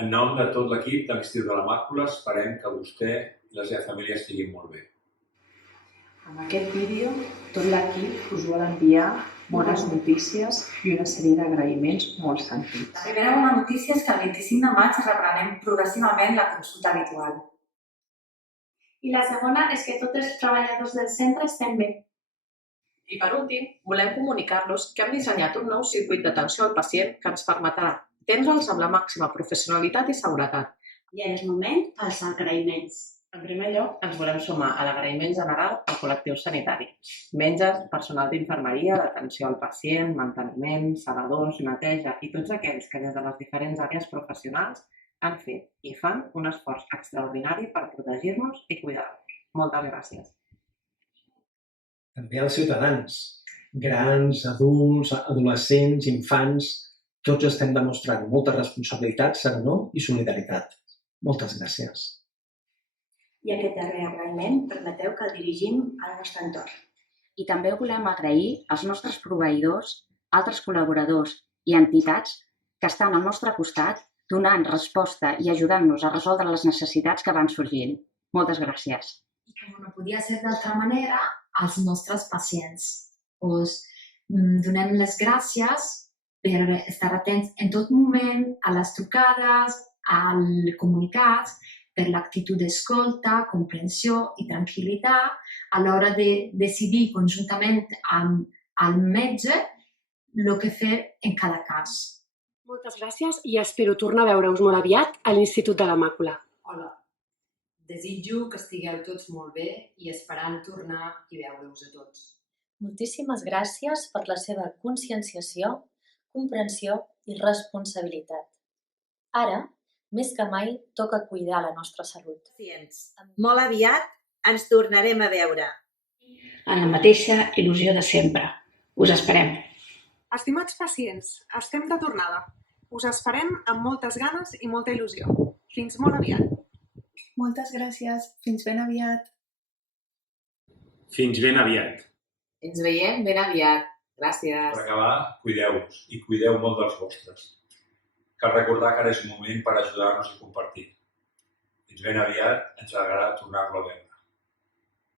En nom de tot l'equip de l'Institut de la Màcula, esperem que vostè i la seva família estiguin molt bé. Amb aquest vídeo, tot l'equip us vol enviar bones notícies i una sèrie d'agraïments molt sentits. La primera bona notícia és que el 25 de maig reprenem progressivament la consulta habitual. I la segona és que tots els treballadors del centre estem bé. I per últim, volem comunicar-los que hem dissenyat un nou circuit d'atenció al pacient que ens permetrà atendre'ls amb la màxima professionalitat i seguretat. I és moment als agraïments. En primer lloc, ens volem sumar a l'agraïment general al col·lectiu sanitari. Metges, personal d'infermeria, d'atenció al pacient, manteniment, saladors, neteja i tots aquells que des de les diferents àrees professionals han fet i fan un esforç extraordinari per protegir-nos i cuidar-nos. Moltes gràcies. També als ciutadans, grans, adults, adolescents, infants, tots estem demostrant molta responsabilitat, serenor i solidaritat. Moltes gràcies. I aquest darrer agraïment permeteu que el dirigim al nostre entorn. I també volem agrair als nostres proveïdors, altres col·laboradors i entitats que estan al nostre costat donant resposta i ajudant-nos a resoldre les necessitats que van sorgint. Moltes gràcies. I com no podia ser d'altra manera, als nostres pacients. Us donem les gràcies per estar atents en tot moment a les trucades, als comunicats, per l'actitud d'escolta, comprensió i tranquil·litat a l'hora de decidir conjuntament amb el metge el que fer en cada cas. Moltes gràcies i espero tornar a veure-us molt aviat a l'Institut de la Màcula. Hola, desitjo que estigueu tots molt bé i esperant tornar i veure-us a tots. Moltíssimes gràcies per la seva conscienciació, comprensió i responsabilitat. Ara, més que mai, toca cuidar la nostra salut. Molt aviat ens tornarem a veure. En la mateixa il·lusió de sempre. Us esperem. Estimats pacients, estem de tornada. Us esperem amb moltes ganes i molta il·lusió. Fins molt aviat. Moltes gràcies. Fins ben aviat. Fins ben aviat. Ens veiem ben aviat. Gràcies. Per acabar, cuideu-vos i cuideu molt dels vostres. Cal recordar que ara és un moment per ajudar-nos i compartir. Fins ben aviat, ens agradarà tornar-lo a veure.